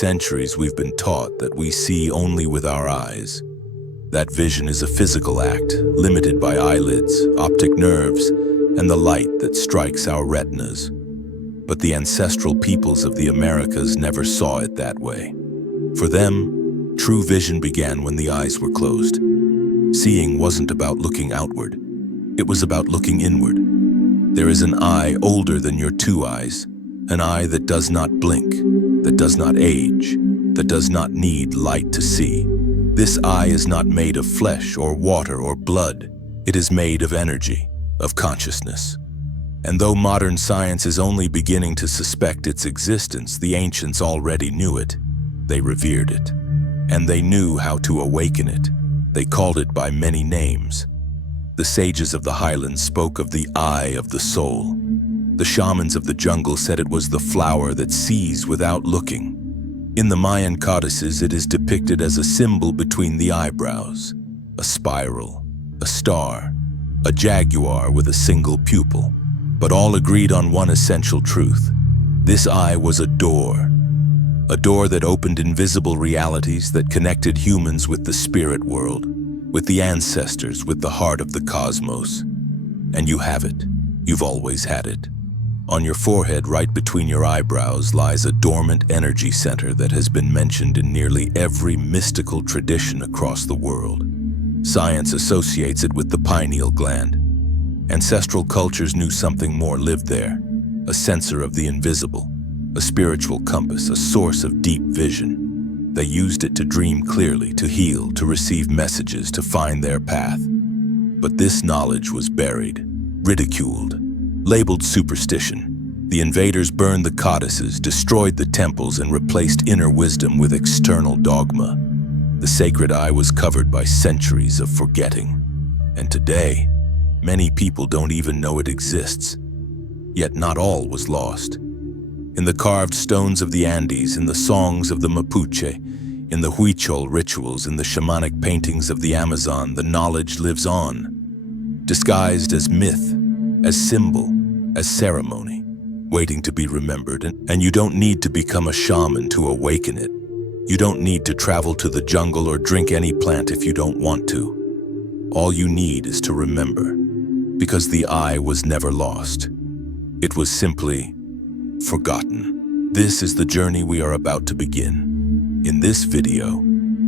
centuries we've been taught that we see only with our eyes. That vision is a physical act, limited by eyelids, optic nerves, and the light that strikes our retinas. But the ancestral peoples of the Americas never saw it that way. For them, true vision began when the eyes were closed. Seeing wasn't about looking outward. It was about looking inward. There is an eye older than your two eyes, an eye that does not blink, that does not age, that does not need light to see. This eye is not made of flesh or water or blood. It is made of energy, of consciousness. And though modern science is only beginning to suspect its existence, the ancients already knew it. They revered it. And they knew how to awaken it. They called it by many names. The sages of the highlands spoke of the eye of the soul. The shamans of the jungle said it was the flower that sees without looking. In the Mayan codices, it is depicted as a symbol between the eyebrows, a spiral, a star, a jaguar with a single pupil. But all agreed on one essential truth. This eye was a door that opened invisible realities, that connected humans with the spirit world, with the ancestors, with the heart of the cosmos. And you have it. You've always had it. On your forehead, right between your eyebrows, lies a dormant energy center that has been mentioned in nearly every mystical tradition across the world. Science associates it with the pineal gland. Ancestral cultures knew something more lived there, a sensor of the invisible, a spiritual compass, a source of deep vision. They used it to dream clearly, to heal, to receive messages, to find their path. But this knowledge was buried, ridiculed, labeled superstition. The invaders burned the codices, destroyed the temples, and replaced inner wisdom with external dogma. The sacred eye was covered by centuries of forgetting. And today, many people don't even know it exists. Yet not all was lost. In the carved stones of the Andes, in the songs of the Mapuche, in the Huichol rituals, in the shamanic paintings of the Amazon, the knowledge lives on, disguised as myth, as symbol, as ceremony, waiting to be remembered. And you don't need to become a shaman to awaken it. You don't need to travel to the jungle or drink any plant if you don't want to. All you need is to remember, because the eye was never lost. It was simply forgotten. This is the journey we are about to begin. In this video,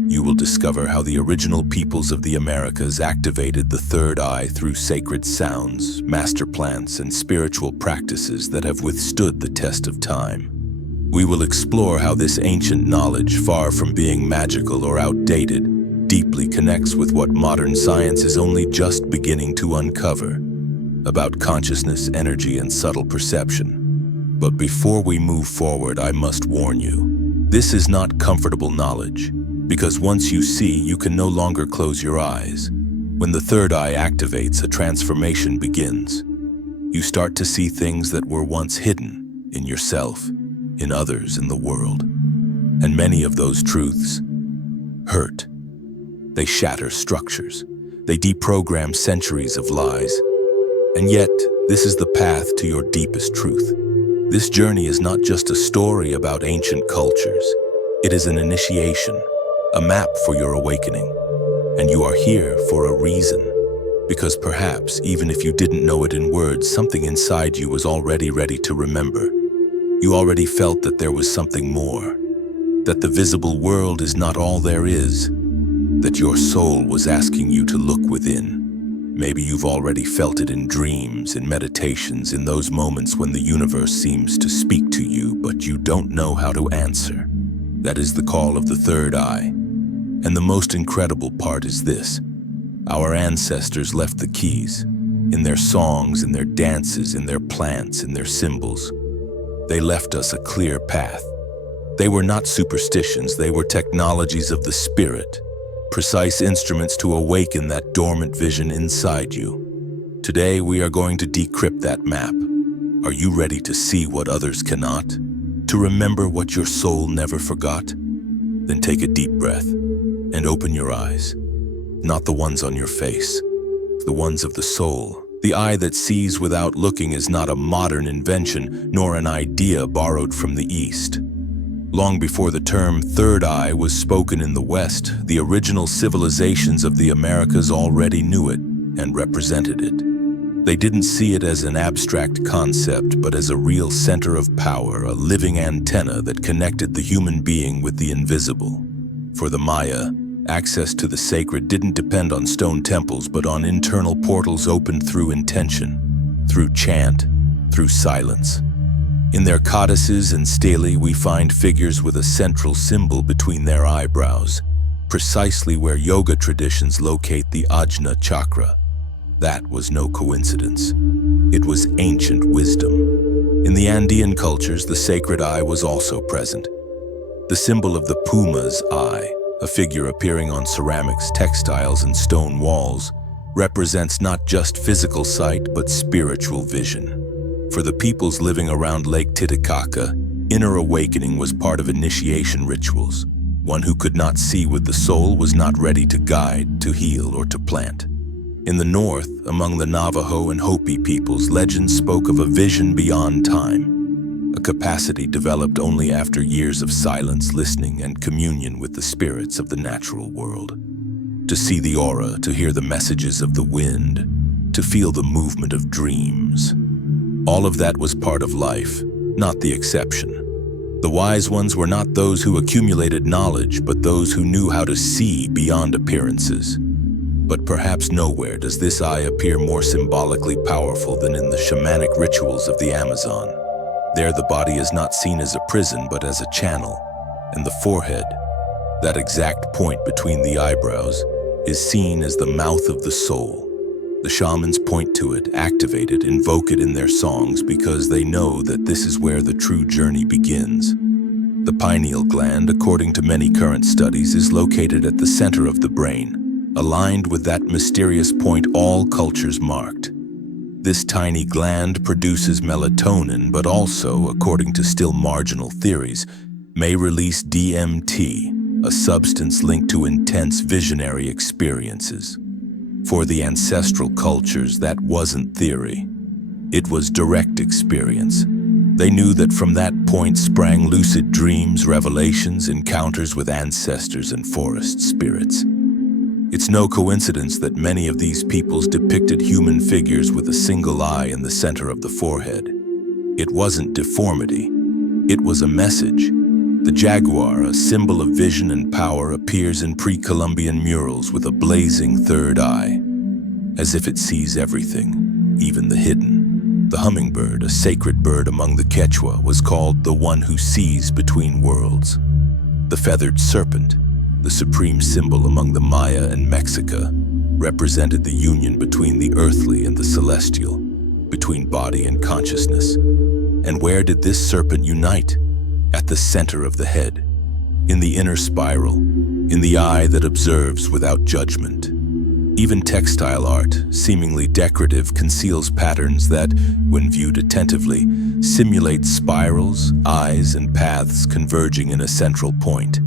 you will discover how the original peoples of the Americas activated the third eye through sacred sounds, master plants, and spiritual practices that have withstood the test of time. We will explore how this ancient knowledge, far from being magical or outdated, deeply connects with what modern science is only just beginning to uncover, about consciousness, energy, and subtle perception. But before we move forward, I must warn you, this is not comfortable knowledge. Because once you see, you can no longer close your eyes. When the third eye activates, a transformation begins. You start to see things that were once hidden in yourself, in others, in the world. And many of those truths hurt. They shatter structures. They deprogram centuries of lies. And yet, this is the path to your deepest truth. This journey is not just a story about ancient cultures. It is an initiation, a map for your awakening. And you are here for a reason. Because perhaps, even if you didn't know it in words, something inside you was already ready to remember. You already felt that there was something more. That the visible world is not all there is. That your soul was asking you to look within. Maybe you've already felt it in dreams, in meditations, in those moments when the universe seems to speak to you, but you don't know how to answer. That is the call of the third eye. And the most incredible part is this. Our ancestors left the keys, in their songs, in their dances, in their plants, in their symbols. They left us a clear path. They were not superstitions, they were technologies of the spirit, precise instruments to awaken that dormant vision inside you. Today we are going to decrypt that map. Are you ready to see what others cannot? To remember what your soul never forgot? Then take a deep breath and open your eyes. Not the ones on your face, the ones of the soul. The eye that sees without looking is not a modern invention, nor an idea borrowed from the East. Long before the term third eye was spoken in the West, the original civilizations of the Americas already knew it and represented it. They didn't see it as an abstract concept, but as a real center of power, a living antenna that connected the human being with the invisible. For the Maya, access to the sacred didn't depend on stone temples, but on internal portals opened through intention, through chant, through silence. In their codices and stelae, we find figures with a central symbol between their eyebrows, precisely where yoga traditions locate the Ajna chakra. That was no coincidence. It was ancient wisdom. In the Andean cultures, the sacred eye was also present. The symbol of the puma's eye, a figure appearing on ceramics, textiles, and stone walls, represents not just physical sight, but spiritual vision. For the peoples living around Lake Titicaca, inner awakening was part of initiation rituals. One who could not see with the soul was not ready to guide, to heal, or to plant. In the north, among the Navajo and Hopi peoples, legends spoke of a vision beyond time, a capacity developed only after years of silence, listening, and communion with the spirits of the natural world. To see the aura, to hear the messages of the wind, to feel the movement of dreams. All of that was part of life, not the exception. The wise ones were not those who accumulated knowledge, but those who knew how to see beyond appearances. But perhaps nowhere does this eye appear more symbolically powerful than in the shamanic rituals of the Amazon. There, the body is not seen as a prison, but as a channel, and the forehead, that exact point between the eyebrows, is seen as the mouth of the soul. The shamans point to it, activate it, invoke it in their songs because they know that this is where the true journey begins. The pineal gland, according to many current studies, is located at the center of the brain, aligned with that mysterious point all cultures marked. This tiny gland produces melatonin, but also, according to still marginal theories, may release DMT, a substance linked to intense visionary experiences. For the ancestral cultures, that wasn't theory. It was direct experience. They knew that from that point sprang lucid dreams, revelations, encounters with ancestors and forest spirits. It's no coincidence that many of these peoples depicted human figures with a single eye in the center of the forehead. It wasn't deformity. It was a message. The jaguar, a symbol of vision and power, appears in pre-Columbian murals with a blazing third eye, as if it sees everything, even the hidden. The hummingbird, a sacred bird among the Quechua, was called the one who sees between worlds. The feathered serpent, the supreme symbol among the Maya and Mexica, represented the union between the earthly and the celestial, between body and consciousness. And where did this serpent unite? At the center of the head, in the inner spiral, in the eye that observes without judgment. Even textile art, seemingly decorative, conceals patterns that, when viewed attentively, simulate spirals, eyes, and paths converging in a central point.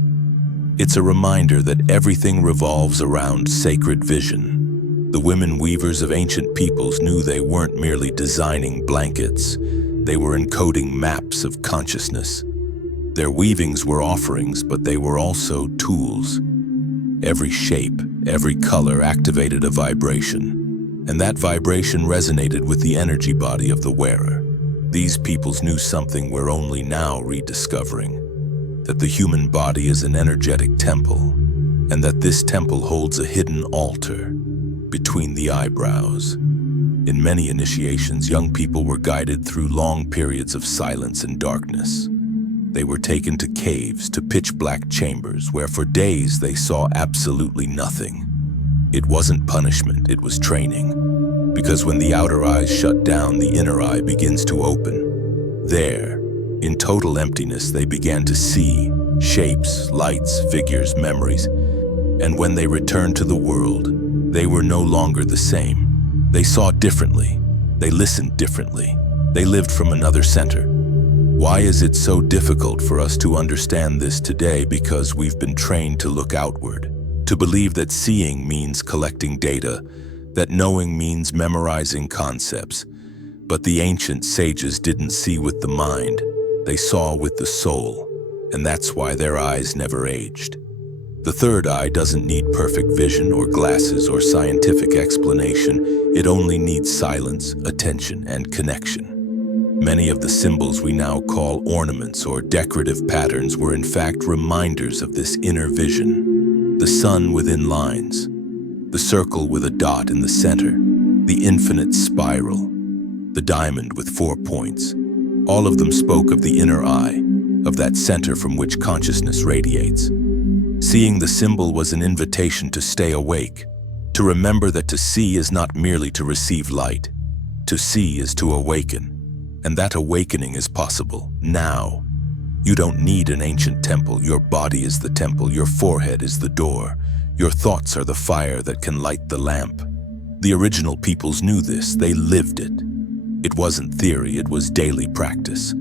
It's a reminder that everything revolves around sacred vision. The women weavers of ancient peoples knew they weren't merely designing blankets, they were encoding maps of consciousness. Their weavings were offerings, but they were also tools. Every shape, every color activated a vibration, and that vibration resonated with the energy body of the wearer. These peoples knew something we're only now rediscovering, that the human body is an energetic temple, and that this temple holds a hidden altar between the eyebrows. In many initiations, young people were guided through long periods of silence and darkness. They were taken to caves, to pitch-black chambers, where for days they saw absolutely nothing. It wasn't punishment, it was training. Because when the outer eyes shut down, the inner eye begins to open. There, in total emptiness, they began to see shapes, lights, figures, memories. And when they returned to the world, they were no longer the same. They saw differently. They listened differently. They lived from another center. Why is it so difficult for us to understand this today? Because we've been trained to look outward, to believe that seeing means collecting data, that knowing means memorizing concepts. But the ancient sages didn't see with the mind, they saw with the soul. and that's why their eyes never aged. The third eye doesn't need perfect vision or glasses or scientific explanation. It only needs silence, attention, and connection. Many of the symbols we now call ornaments or decorative patterns were in fact reminders of this inner vision. The sun within lines, the circle with a dot in the center, the infinite spiral, the diamond with 4 points. All of them spoke of the inner eye, of that center from which consciousness radiates. Seeing the symbol was an invitation to stay awake, to remember that to see is not merely to receive light. To see is to awaken, and that awakening is possible now. You don't need an ancient temple. Your body is the temple. Your forehead is the door. Your thoughts are the fire that can light the lamp. The original peoples knew this. They lived it. It wasn't theory, it was daily practice.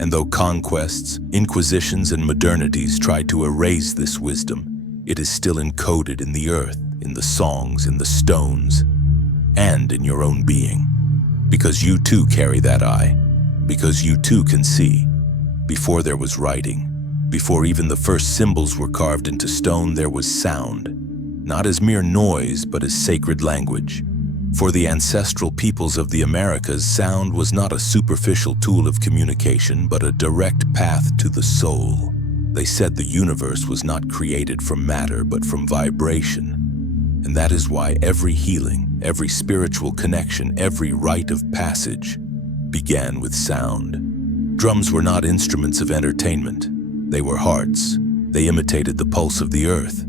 And though conquests, inquisitions, and modernities tried to erase this wisdom, it is still encoded in the earth, in the songs, in the stones, and in your own being. Because you too carry that eye, because you too can see. Before there was writing, before even the first symbols were carved into stone, there was sound, not as mere noise, but as sacred language. For the ancestral peoples of the Americas, sound was not a superficial tool of communication, but a direct path to the soul. They said the universe was not created from matter, but from vibration. And that is why every healing, every spiritual connection, every rite of passage began with sound. Drums were not instruments of entertainment. They were hearts. They imitated the pulse of the earth.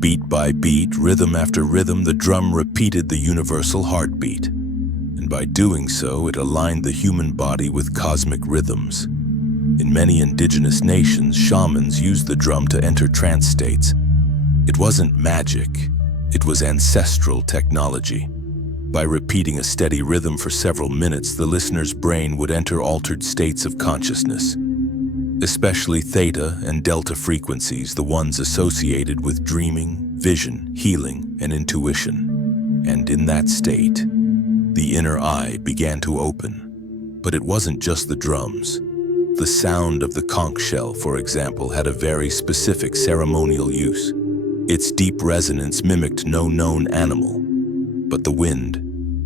Beat by beat, rhythm after rhythm, the drum repeated the universal heartbeat. And by doing so, it aligned the human body with cosmic rhythms. In many indigenous nations, shamans used the drum to enter trance states. It wasn't magic, it was ancestral technology. By repeating a steady rhythm for several minutes, the listener's brain would enter altered states of consciousness, especially theta and delta frequencies, the ones associated with dreaming, vision, healing, and intuition. And in that state, the inner eye began to open. But it wasn't just the drums. The sound of the conch shell, for example, had a very specific ceremonial use. Its deep resonance mimicked no known animal, but the wind,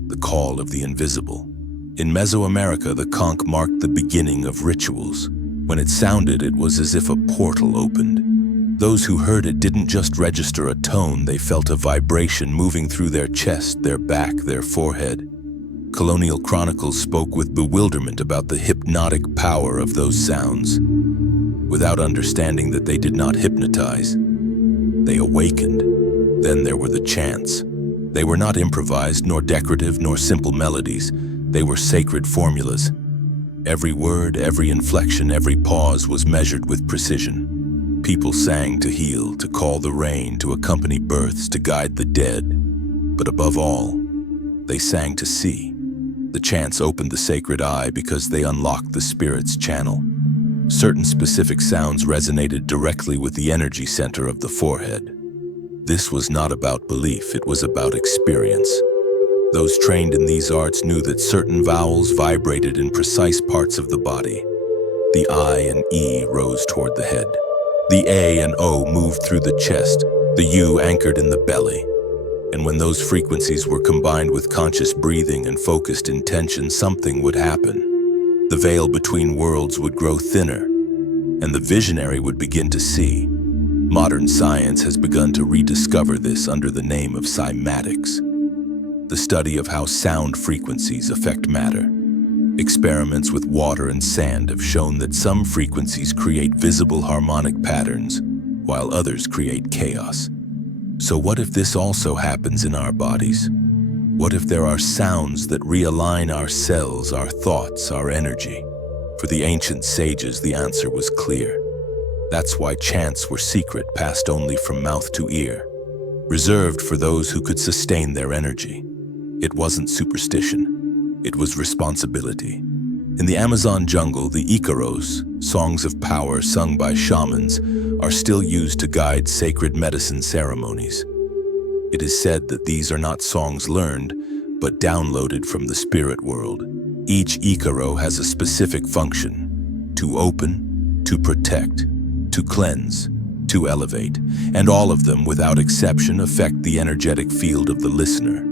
the call of the invisible. In Mesoamerica, the conch marked the beginning of rituals. When it sounded, it was as if a portal opened. Those who heard it didn't just register a tone, they felt a vibration moving through their chest, their back, their forehead. Colonial chronicles spoke with bewilderment about the hypnotic power of those sounds. Without understanding that they did not hypnotize, they awakened. Then there were the chants. They were not improvised, nor decorative, nor simple melodies. They were sacred formulas. Every word, every inflection, every pause was measured with precision. People sang to heal, to call the rain, to accompany births, to guide the dead. But above all, they sang to see. The chants opened the sacred eye because they unlocked the spirit's channel. Certain specific sounds resonated directly with the energy center of the forehead. This was not about belief, it was about experience. Those trained in these arts knew that certain vowels vibrated in precise parts of the body. The I and E rose toward the head. The A and O moved through the chest. The U anchored in the belly. And when those frequencies were combined with conscious breathing and focused intention, something would happen. The veil between worlds would grow thinner, and the visionary would begin to see. Modern science has begun to rediscover this under the name of cymatics, the study of how sound frequencies affect matter. Experiments with water and sand have shown that some frequencies create visible harmonic patterns, while others create chaos. So what if this also happens in our bodies? What if there are sounds that realign our cells, our thoughts, our energy? For the ancient sages, the answer was clear. That's why chants were secret, passed only from mouth to ear, reserved for those who could sustain their energy. It wasn't superstition, it was responsibility. In the Amazon jungle, the Icaros, songs of power sung by shamans, are still used to guide sacred medicine ceremonies. It is said that these are not songs learned, but downloaded from the spirit world. Each Icaro has a specific function: to open, to protect, to cleanse, to elevate, and all of them, without exception, affect the energetic field of the listener.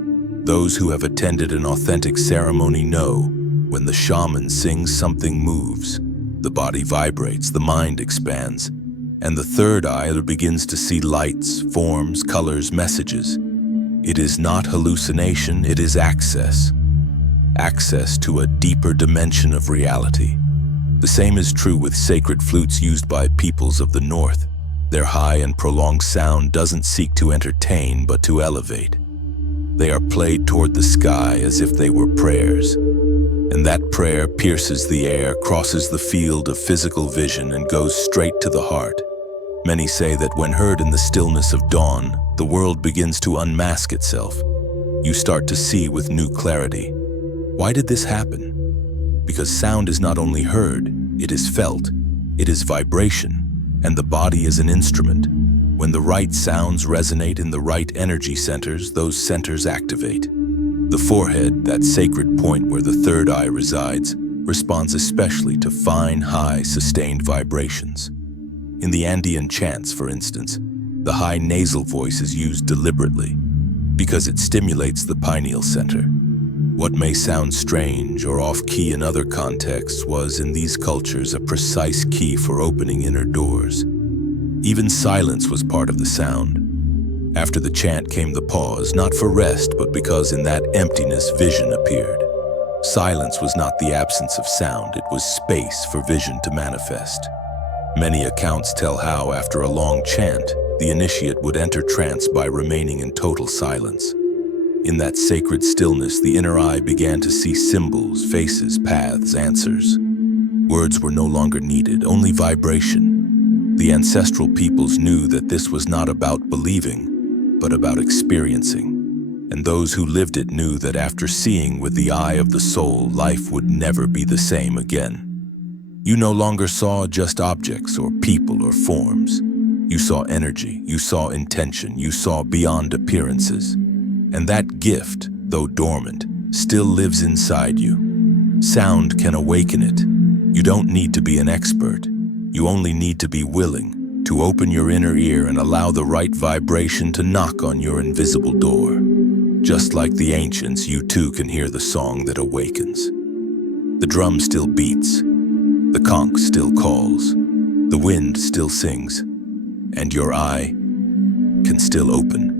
Those who have attended an authentic ceremony know when the shaman sings, something moves, the body vibrates, the mind expands, and the third eye begins to see lights, forms, colors, messages. It is not hallucination, it is access. Access to a deeper dimension of reality. The same is true with sacred flutes used by peoples of the north. Their high and prolonged sound doesn't seek to entertain, but to elevate. They are played toward the sky as if they were prayers. And that prayer pierces the air, crosses the field of physical vision, and goes straight to the heart. Many say that when heard in the stillness of dawn, the world begins to unmask itself. You start to see with new clarity. Why did this happen? Because sound is not only heard, it is felt. It is vibration, and the body is an instrument. When the right sounds resonate in the right energy centers, those centers activate. The forehead, that sacred point where the third eye resides, responds especially to fine, high, sustained vibrations. In the Andean chants, for instance, the high nasal voice is used deliberately because it stimulates the pineal center. What may sound strange or off-key in other contexts was, in these cultures, a precise key for opening inner doors. Even silence was part of the sound. After the chant came the pause, not for rest, but because in that emptiness vision appeared. Silence was not the absence of sound, it was space for vision to manifest. Many accounts tell how, after a long chant, the initiate would enter trance by remaining in total silence. In that sacred stillness, the inner eye began to see symbols, faces, paths, answers. Words were no longer needed, only vibration. The ancestral peoples knew that this was not about believing, but about experiencing. And those who lived it knew that after seeing with the eye of the soul, life would never be the same again. You no longer saw just objects or people or forms. You saw energy, you saw intention, you saw beyond appearances. And that gift, though dormant, still lives inside you. Sound can awaken it. You don't need to be an expert. You only need to be willing to open your inner ear and allow the right vibration to knock on your invisible door. Just like the ancients, you too can hear the song that awakens. The drum still beats. The conch still calls. The wind still sings. And your eye can still open.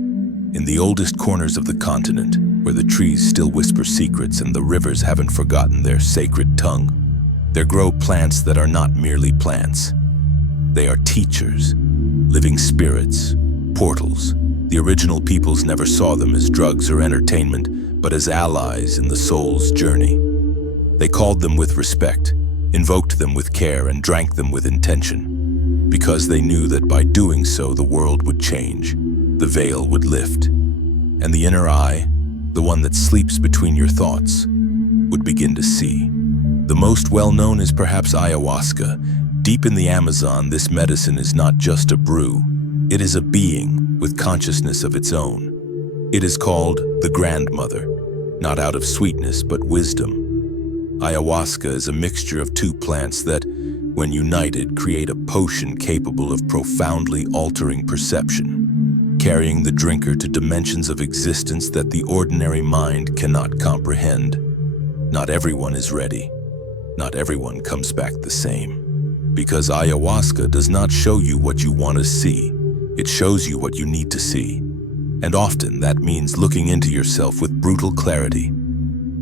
In the oldest corners of the continent, where the trees still whisper secrets and the rivers haven't forgotten their sacred tongue, there grow plants that are not merely plants. They are teachers, living spirits, portals. The original peoples never saw them as drugs or entertainment, but as allies in the soul's journey. They called them with respect, invoked them with care, and drank them with intention, because they knew that by doing so the world would change, the veil would lift, and the inner eye, the one that sleeps between your thoughts, would begin to see. The most well-known is perhaps ayahuasca. Deep in the Amazon, this medicine is not just a brew. It is a being with consciousness of its own. It is called the grandmother, not out of sweetness but wisdom. Ayahuasca is a mixture of two plants that, when united, create a potion capable of profoundly altering perception, carrying the drinker to dimensions of existence that the ordinary mind cannot comprehend. Not everyone is ready. Not everyone comes back the same. Because ayahuasca does not show you what you want to see. It shows you what you need to see. And often that means looking into yourself with brutal clarity.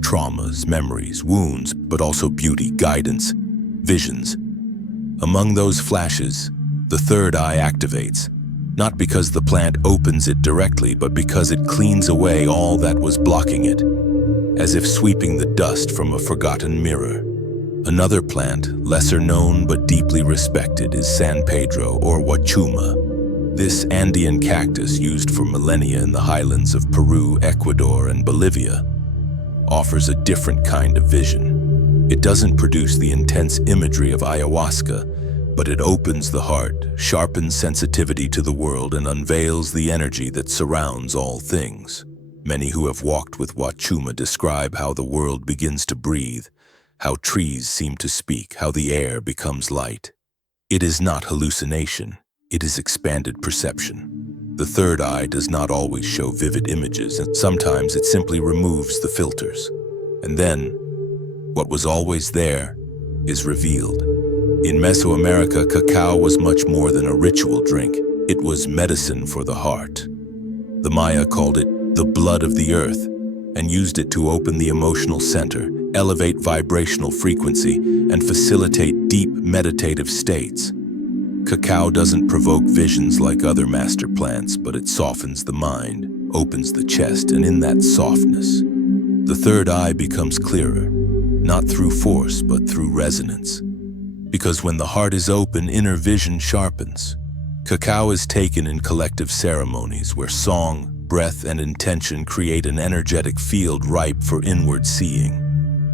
Traumas, memories, wounds, but also beauty, guidance, visions. Among those flashes, the third eye activates, not because the plant opens it directly, but because it cleans away all that was blocking it, as if sweeping the dust from a forgotten mirror. Another plant, lesser known but deeply respected, is San Pedro or Huachuma. This Andean cactus, used for millennia in the highlands of Peru, Ecuador, and Bolivia, offers a different kind of vision. It doesn't produce the intense imagery of ayahuasca, but it opens the heart, sharpens sensitivity to the world, and unveils the energy that surrounds all things. Many who have walked with Huachuma describe how the world begins to breathe, how trees seem to speak, how the air becomes light. It is not hallucination, it is expanded perception. The third eye does not always show vivid images, and sometimes it simply removes the filters. And then, what was always there is revealed. In Mesoamerica, cacao was much more than a ritual drink. It was medicine for the heart. The Maya called it the blood of the earth and used it to open the emotional center, elevate vibrational frequency, and facilitate deep meditative states. Cacao doesn't provoke visions like other master plants, but it softens the mind, opens the chest, and in that softness, the third eye becomes clearer, not through force, but through resonance. Because when the heart is open, inner vision sharpens. Cacao is taken in collective ceremonies where song, breath, and intention create an energetic field ripe for inward seeing.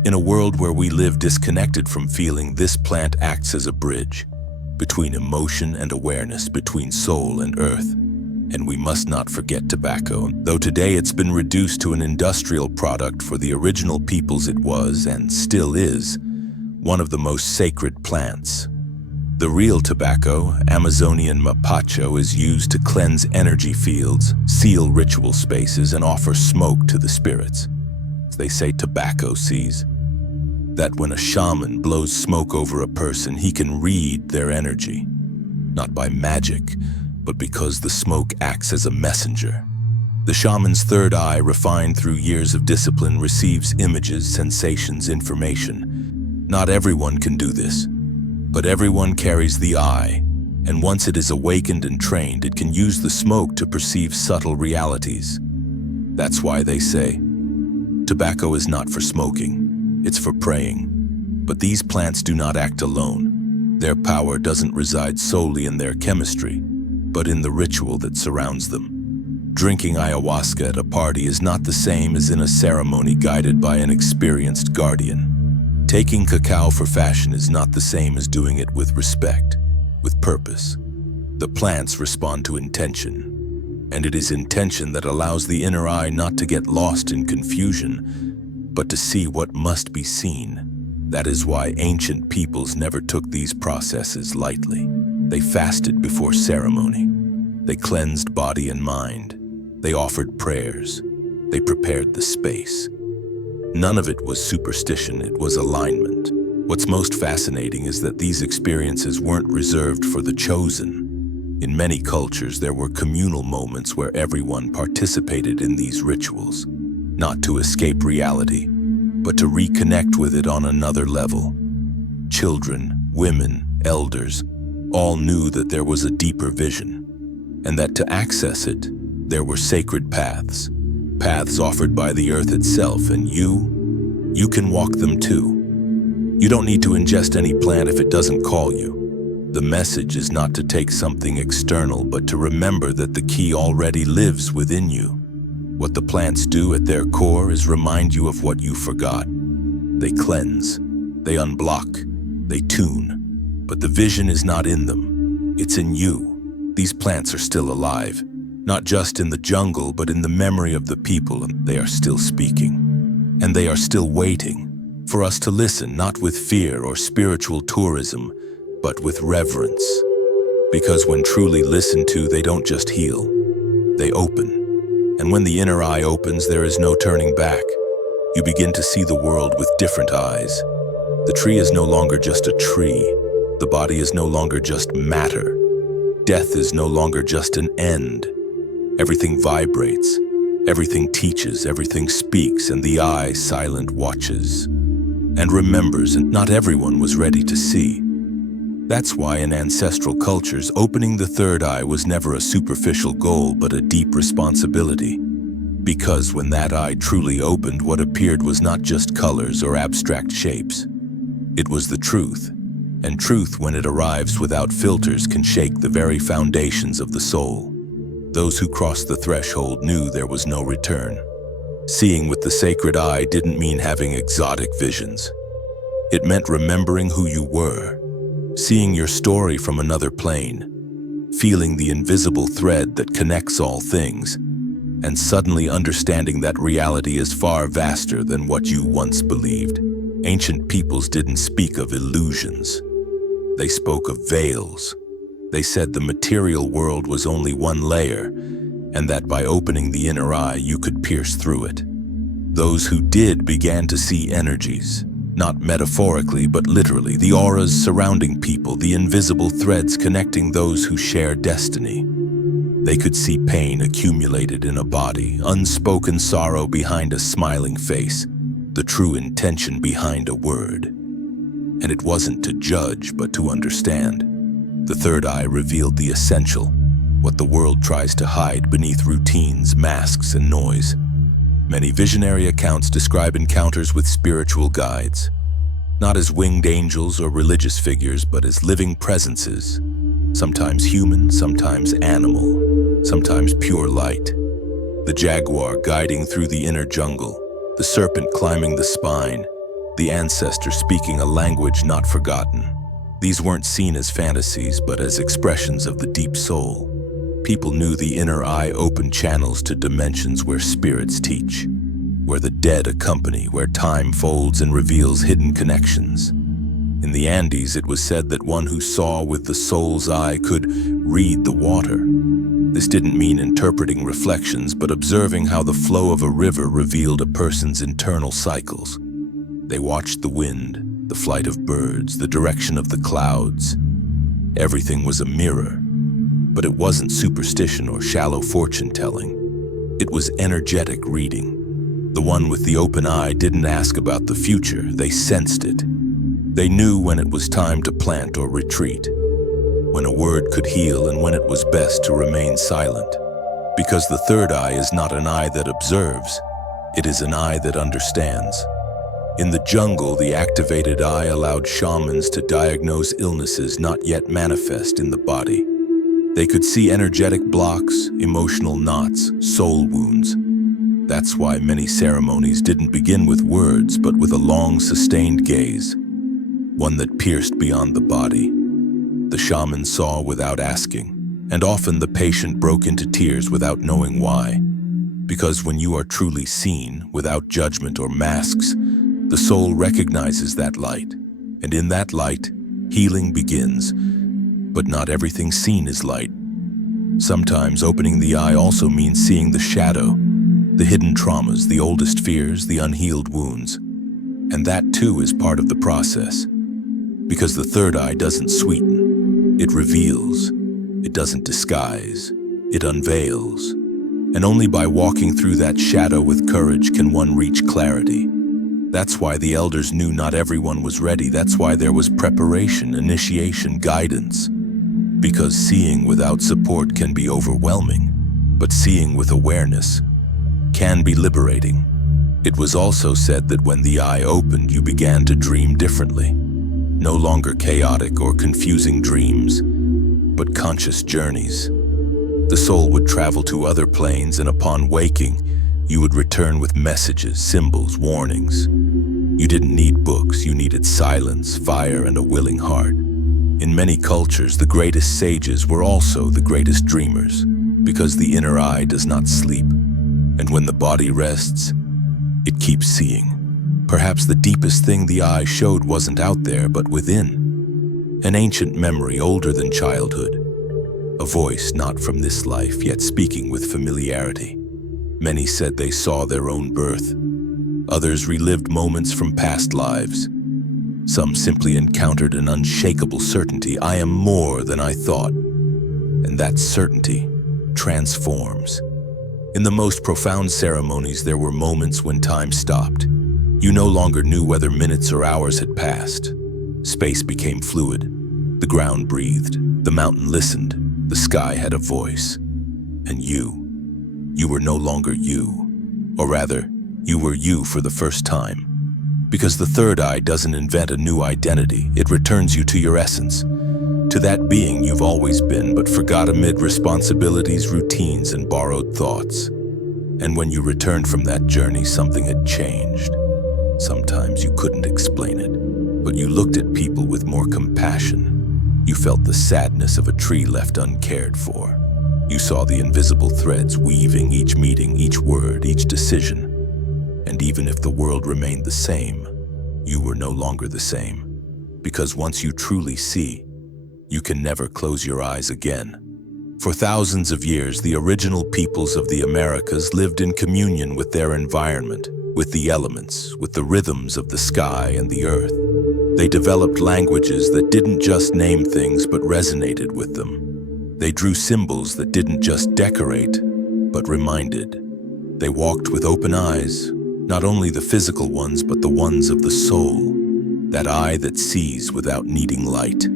In a world where we live disconnected from feeling, this plant acts as a bridge between emotion and awareness, between soul and earth. And we must not forget tobacco. Though today it's been reduced to an industrial product, for the original peoples it was, and still is, one of the most sacred plants. The real tobacco, Amazonian mapacho, is used to cleanse energy fields, seal ritual spaces, and offer smoke to the spirits. They say tobacco sees. That when a shaman blows smoke over a person, he can read their energy, not by magic, but because the smoke acts as a messenger. The shaman's third eye, refined through years of discipline, receives images, sensations, information. Not everyone can do this, but everyone carries the eye, and once it is awakened and trained, it can use the smoke to perceive subtle realities. That's why they say, tobacco is not for smoking, it's for praying. But these plants do not act alone. Their power doesn't reside solely in their chemistry, but in the ritual that surrounds them. Drinking ayahuasca at a party is not the same as in a ceremony guided by an experienced guardian. Taking cacao for fashion is not the same as doing it with respect, with purpose. The plants respond to intention, and it is intention that allows the inner eye not to get lost in confusion, but to see what must be seen. That is why ancient peoples never took these processes lightly. They fasted before ceremony. They cleansed body and mind. They offered prayers. They prepared the space. None of it was superstition, it was alignment. What's most fascinating is that these experiences weren't reserved for the chosen. In many cultures, there were communal moments where everyone participated in these rituals, not to escape reality, but to reconnect with it on another level. Children, women, elders, all knew that there was a deeper vision, and that to access it, there were sacred paths offered by the earth itself, and you can walk them too. You don't need to ingest any plant if it doesn't call you. The message is not to take something external, but to remember that the key already lives within you. What the plants do at their core is remind you of what you forgot. They cleanse, they unblock, they tune, but the vision is not in them, it's in you. These plants are still alive, not just in the jungle, but in the memory of the people, and they are still speaking. And they are still waiting for us to listen, not with fear or spiritual tourism, but with reverence. Because when truly listened to, they don't just heal, they open. And when the inner eye opens, there is no turning back. You begin to see the world with different eyes. The tree is no longer just a tree. The body is no longer just matter. Death is no longer just an end. Everything vibrates, everything teaches, everything speaks, and the eye silent watches and remembers, and not everyone was ready to see. That's why in ancestral cultures, opening the third eye was never a superficial goal, but a deep responsibility. Because when that eye truly opened, what appeared was not just colors or abstract shapes. It was the truth, and truth, when it arrives without filters, can shake the very foundations of the soul. Those who crossed the threshold knew there was no return. Seeing with the sacred eye didn't mean having exotic visions. It meant remembering who you were, seeing your story from another plane, feeling the invisible thread that connects all things, and suddenly understanding that reality is far vaster than what you once believed. Ancient peoples didn't speak of illusions. They spoke of veils. They said the material world was only one layer, and that by opening the inner eye you could pierce through it. Those who did began to see energies, not metaphorically but literally, the auras surrounding people, the invisible threads connecting those who share destiny. They could see pain accumulated in a body, unspoken sorrow behind a smiling face, the true intention behind a word. And it wasn't to judge, but to understand. The third eye revealed the essential, what the world tries to hide beneath routines, masks, and noise. Many visionary accounts describe encounters with spiritual guides, not as winged angels or religious figures, but as living presences, sometimes human, sometimes animal, sometimes pure light. The jaguar guiding through the inner jungle, the serpent climbing the spine, the ancestor speaking a language not forgotten. These weren't seen as fantasies, but as expressions of the deep soul. People knew the inner eye opened channels to dimensions where spirits teach, where the dead accompany, where time folds and reveals hidden connections. In the Andes, it was said that one who saw with the soul's eye could read the water. This didn't mean interpreting reflections, but observing how the flow of a river revealed a person's internal cycles. They watched the wind, the flight of birds, the direction of the clouds. Everything was a mirror, but it wasn't superstition or shallow fortune-telling. It was energetic reading. The one with the open eye didn't ask about the future, they sensed it. They knew when it was time to plant or retreat, when a word could heal and when it was best to remain silent. Because the third eye is not an eye that observes, it is an eye that understands. In the jungle, the activated eye allowed shamans to diagnose illnesses not yet manifest in the body. They could see energetic blocks, emotional knots, soul wounds. That's why many ceremonies didn't begin with words, but with a long, sustained gaze, one that pierced beyond the body. The shaman saw without asking, and often the patient broke into tears without knowing why. Because when you are truly seen, without judgment or masks, the soul recognizes that light, and in that light, healing begins. But not everything seen is light. Sometimes opening the eye also means seeing the shadow, the hidden traumas, the oldest fears, the unhealed wounds. And that too is part of the process. Because the third eye doesn't sweeten, it reveals. It doesn't disguise, it unveils. And only by walking through that shadow with courage can one reach clarity. That's why the elders knew not everyone was ready. That's why there was preparation, initiation, guidance. Because seeing without support can be overwhelming, but seeing with awareness can be liberating. It was also said that when the eye opened, you began to dream differently. No longer chaotic or confusing dreams, but conscious journeys. The soul would travel to other planes, and upon waking, you would return with messages, symbols, warnings. You didn't need books, you needed silence, fire, and a willing heart. In many cultures, the greatest sages were also the greatest dreamers, because the inner eye does not sleep. And when the body rests, it keeps seeing. Perhaps the deepest thing the eye showed wasn't out there, but within. An ancient memory older than childhood. A voice not from this life, yet speaking with familiarity. Many said they saw their own birth. Others relived moments from past lives. Some simply encountered an unshakable certainty. I am more than I thought. And that certainty transforms. In the most profound ceremonies, there were moments when time stopped. You no longer knew whether minutes or hours had passed. Space became fluid. The ground breathed. The mountain listened. The sky had a voice. And you were no longer you. Or rather, you were you for the first time. Because the third eye doesn't invent a new identity. It returns you to your essence. To that being you've always been, but forgot amid responsibilities, routines, and borrowed thoughts. And when you returned from that journey, something had changed. Sometimes you couldn't explain it, but you looked at people with more compassion. You felt the sadness of a tree left uncared for. You saw the invisible threads weaving each meeting, each word, each decision. And even if the world remained the same, you were no longer the same. Because once you truly see, you can never close your eyes again. For thousands of years, the original peoples of the Americas lived in communion with their environment, with the elements, with the rhythms of the sky and the earth. They developed languages that didn't just name things but resonated with them. They drew symbols that didn't just decorate, but reminded. They walked with open eyes, not only the physical ones but the ones of the soul, that eye that sees without needing light.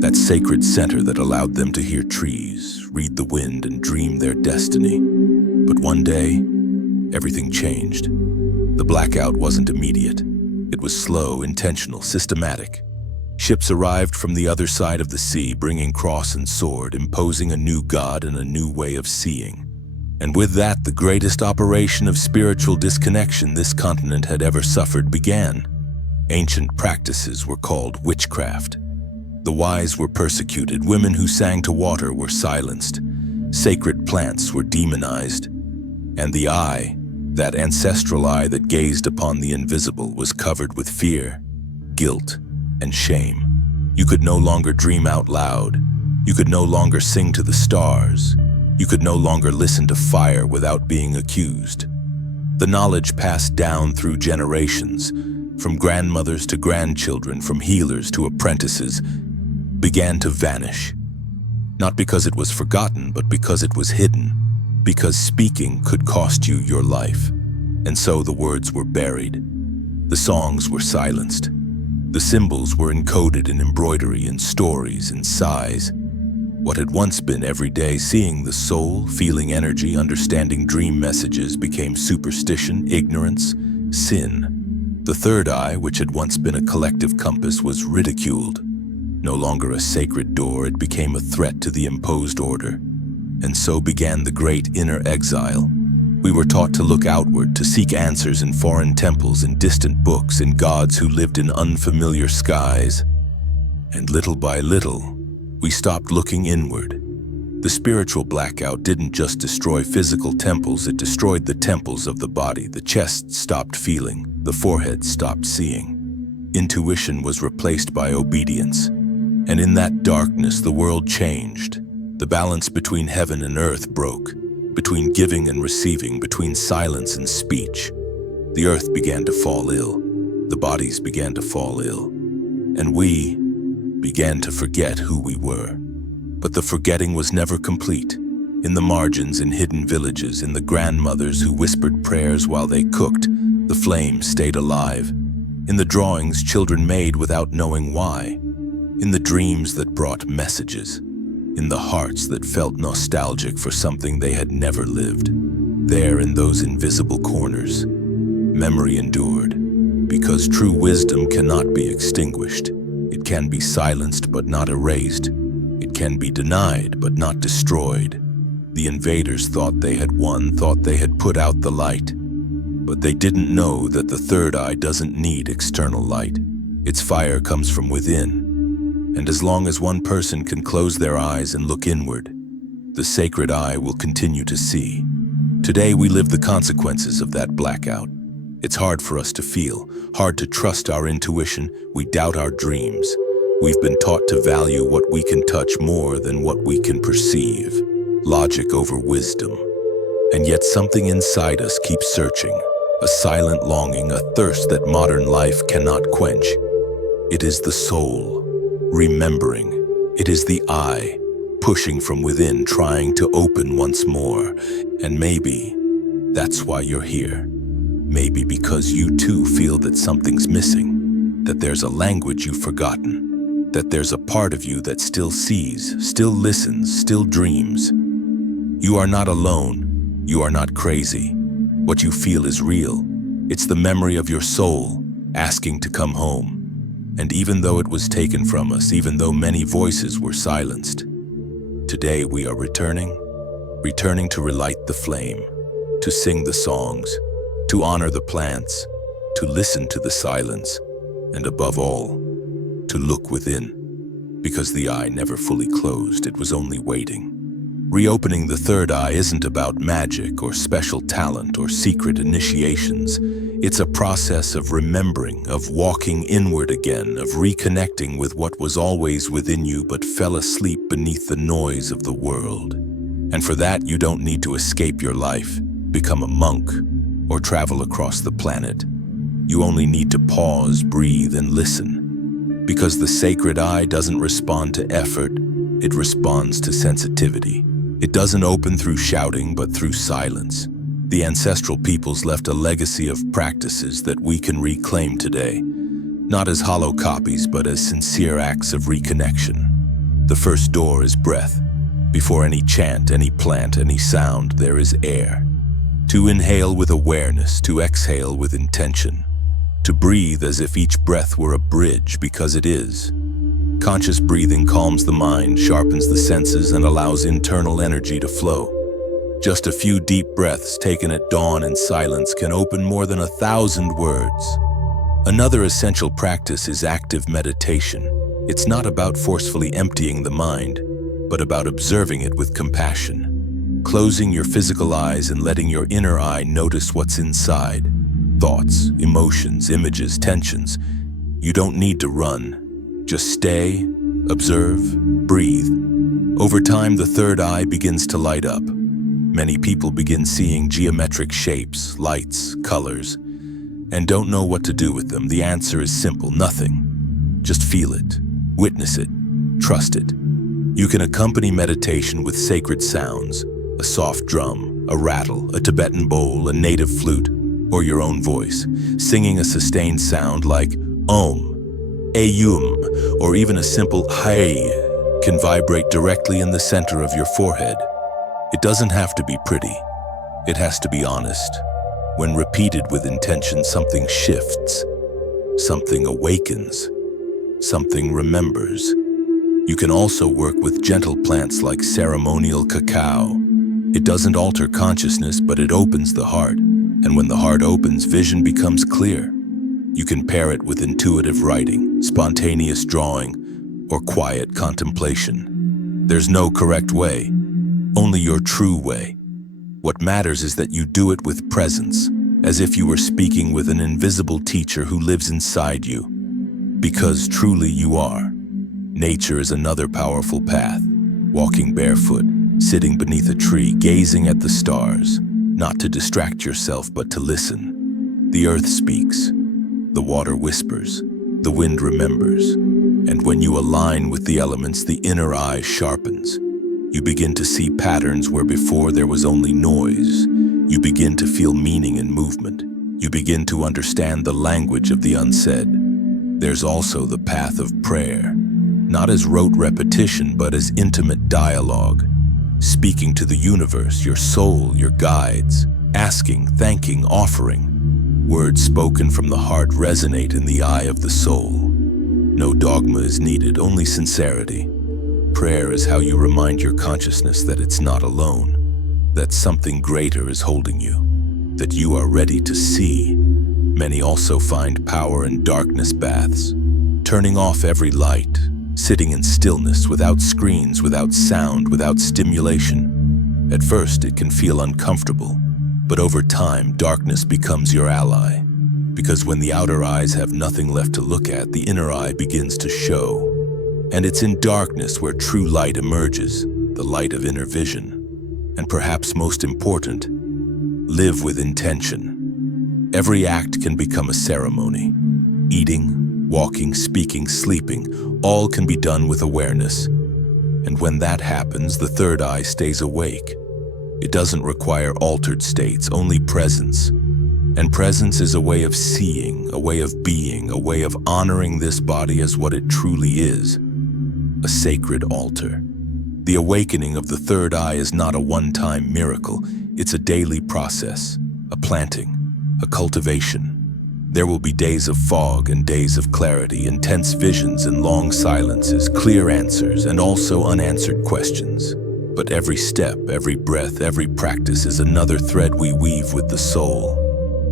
That sacred center that allowed them to hear trees, read the wind, and dream their destiny. But one day, everything changed. The blackout wasn't immediate. It was slow, intentional, systematic. Ships arrived from the other side of the sea, bringing cross and sword, imposing a new god and a new way of seeing. And with that, the greatest operation of spiritual disconnection this continent had ever suffered began. Ancient practices were called witchcraft. The wise were persecuted, women who sang to water were silenced, sacred plants were demonized, and the eye, that ancestral eye that gazed upon the invisible, was covered with fear, guilt, and shame. You could no longer dream out loud. You could no longer sing to the stars. You could no longer listen to fire without being accused. The knowledge passed down through generations, from grandmothers to grandchildren, from healers to apprentices, began to vanish. Not because it was forgotten, but because it was hidden. Because speaking could cost you your life. And so the words were buried. The songs were silenced. The symbols were encoded in embroidery, in stories, in sighs. What had once been everyday, seeing the soul, feeling energy, understanding dream messages, became superstition, ignorance, sin. The third eye, which had once been a collective compass, was ridiculed. No longer a sacred door, it became a threat to the imposed order. And so began the great inner exile. We were taught to look outward, to seek answers in foreign temples, in distant books, in gods who lived in unfamiliar skies. And little by little, we stopped looking inward. The spiritual blackout didn't just destroy physical temples, it destroyed the temples of the body. The chest stopped feeling, the forehead stopped seeing. Intuition was replaced by obedience. And in that darkness, the world changed. The balance between heaven and earth broke, between giving and receiving, between silence and speech. The earth began to fall ill. The bodies began to fall ill. And we began to forget who we were. But the forgetting was never complete. In the margins, in hidden villages, in the grandmothers who whispered prayers while they cooked, the flame stayed alive. In the drawings children made without knowing why. In the dreams that brought messages. In the hearts that felt nostalgic for something they had never lived. There in those invisible corners, memory endured, because true wisdom cannot be extinguished. It can be silenced but not erased. It can be denied but not destroyed. The invaders thought they had won, thought they had put out the light. But they didn't know that the third eye doesn't need external light. Its fire comes from within. And as long as one person can close their eyes and look inward, the sacred eye will continue to see. Today we live the consequences of that blackout. It's hard for us to feel, hard to trust our intuition. We doubt our dreams. We've been taught to value what we can touch more than what we can perceive. Logic over wisdom. And yet something inside us keeps searching. A silent longing, a thirst that modern life cannot quench. It is the soul. Remembering. It is the eye, pushing from within, trying to open once more. And maybe that's why you're here. Maybe because you too feel that something's missing, that there's a language you've forgotten, that there's a part of you that still sees, still listens, still dreams. You are not alone. You are not crazy. What you feel is real. It's the memory of your soul asking to come home. And even though it was taken from us, even though many voices were silenced, today we are returning to relight the flame, to sing the songs, to honor the plants, to listen to the silence, and above all, to look within, because the eye never fully closed, it was only waiting. Reopening the third eye isn't about magic or special talent or secret initiations. It's a process of remembering, of walking inward again, of reconnecting with what was always within you but fell asleep beneath the noise of the world. And for that, you don't need to escape your life, become a monk, or travel across the planet. You only need to pause, breathe, and listen. Because the sacred eye doesn't respond to effort, it responds to sensitivity. It doesn't open through shouting, but through silence. The ancestral peoples left a legacy of practices that we can reclaim today, not as hollow copies, but as sincere acts of reconnection. The first door is breath. Before any chant, any plant, any sound, there is air. To inhale with awareness, to exhale with intention. To breathe as if each breath were a bridge, because it is. Conscious breathing calms the mind, sharpens the senses, and allows internal energy to flow. Just a few deep breaths taken at dawn in silence can open more than 1,000 words. Another essential practice is active meditation. It's not about forcefully emptying the mind, but about observing it with compassion. Closing your physical eyes and letting your inner eye notice what's inside. Thoughts, emotions, images, tensions. You don't need to run. Just stay, observe, breathe. Over time, the third eye begins to light up. Many people begin seeing geometric shapes, lights, colors, and don't know what to do with them. The answer is simple: nothing. Just feel it, witness it, trust it. You can accompany meditation with sacred sounds, a soft drum, a rattle, a Tibetan bowl, a native flute, or your own voice. Singing a sustained sound like Om, Ayum, or even a simple Hai can vibrate directly in the center of your forehead. It doesn't have to be pretty. It has to be honest. When repeated with intention, something shifts, something awakens, something remembers. You can also work with gentle plants like ceremonial cacao. It doesn't alter consciousness, but it opens the heart. And when the heart opens, vision becomes clear. You can pair it with intuitive writing, spontaneous drawing, or quiet contemplation. There's no correct way. Only your true way. What matters is that you do it with presence, as if you were speaking with an invisible teacher who lives inside you. Because truly you are. Nature is another powerful path. Walking barefoot, sitting beneath a tree, gazing at the stars, not to distract yourself but to listen. The earth speaks, the water whispers, the wind remembers, and when you align with the elements, the inner eye sharpens. You begin to see patterns where before there was only noise. You begin to feel meaning in movement. You begin to understand the language of the unsaid. There's also the path of prayer, not as rote repetition, but as intimate dialogue. Speaking to the universe, your soul, your guides, asking, thanking, offering. Words spoken from the heart resonate in the eye of the soul. No dogma is needed, only sincerity. Prayer is how you remind your consciousness that it's not alone, that something greater is holding you, that you are ready to see. Many also find power in darkness baths, turning off every light, sitting in stillness without screens, without sound, without stimulation. At first, it can feel uncomfortable, but over time, darkness becomes your ally. Because when the outer eyes have nothing left to look at, the inner eye begins to show. And it's in darkness where true light emerges, the light of inner vision. And perhaps most important, live with intention. Every act can become a ceremony. Eating, walking, speaking, sleeping, all can be done with awareness. And when that happens, the third eye stays awake. It doesn't require altered states, only presence. And presence is a way of seeing, a way of being, a way of honoring this body as what it truly is. A sacred altar. The awakening of the third eye is not a one-time miracle. It's a daily process, a planting, a cultivation. There will be days of fog and days of clarity, intense visions and long silences, clear answers and also unanswered questions. But every step, every breath, every practice is another thread we weave with the soul.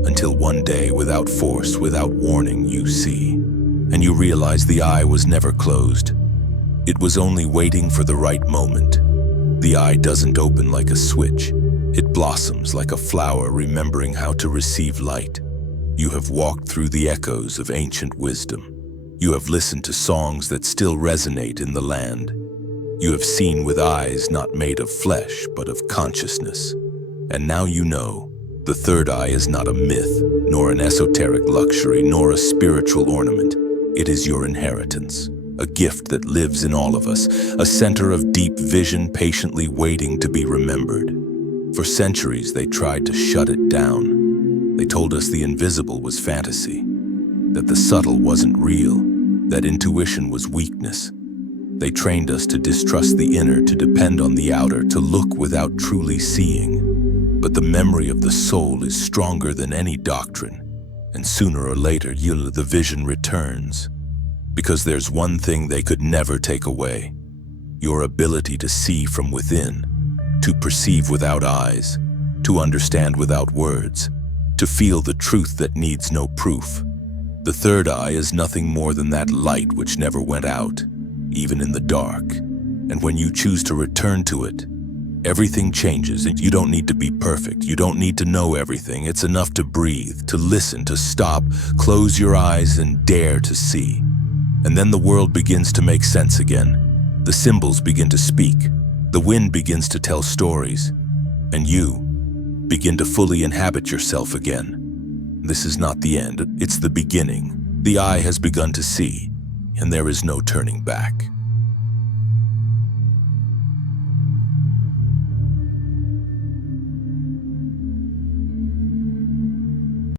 Until one day, without force, without warning, you see. And you realize the eye was never closed. It was only waiting for the right moment. The eye doesn't open like a switch. It blossoms like a flower, remembering how to receive light. You have walked through the echoes of ancient wisdom. You have listened to songs that still resonate in the land. You have seen with eyes not made of flesh, but of consciousness. And now you know, the third eye is not a myth, nor an esoteric luxury, nor a spiritual ornament. It is your inheritance, a gift that lives in all of us, a center of deep vision patiently waiting to be remembered. For centuries, they tried to shut it down. They told us the invisible was fantasy, that the subtle wasn't real, that intuition was weakness. They trained us to distrust the inner, to depend on the outer, to look without truly seeing. But the memory of the soul is stronger than any doctrine, and sooner or later, the vision returns. Because there's one thing they could never take away: your ability to see from within, to perceive without eyes, to understand without words, to feel the truth that needs no proof. The third eye is nothing more than that light which never went out, even in the dark. And when you choose to return to it, everything changes. And you don't need to be perfect. You don't need to know everything. It's enough to breathe, to listen, to stop, close your eyes and dare to see. And then the world begins to make sense again. The symbols begin to speak. The wind begins to tell stories. And you begin to fully inhabit yourself again. This is not the end, it's the beginning. The eye has begun to see, and there is no turning back.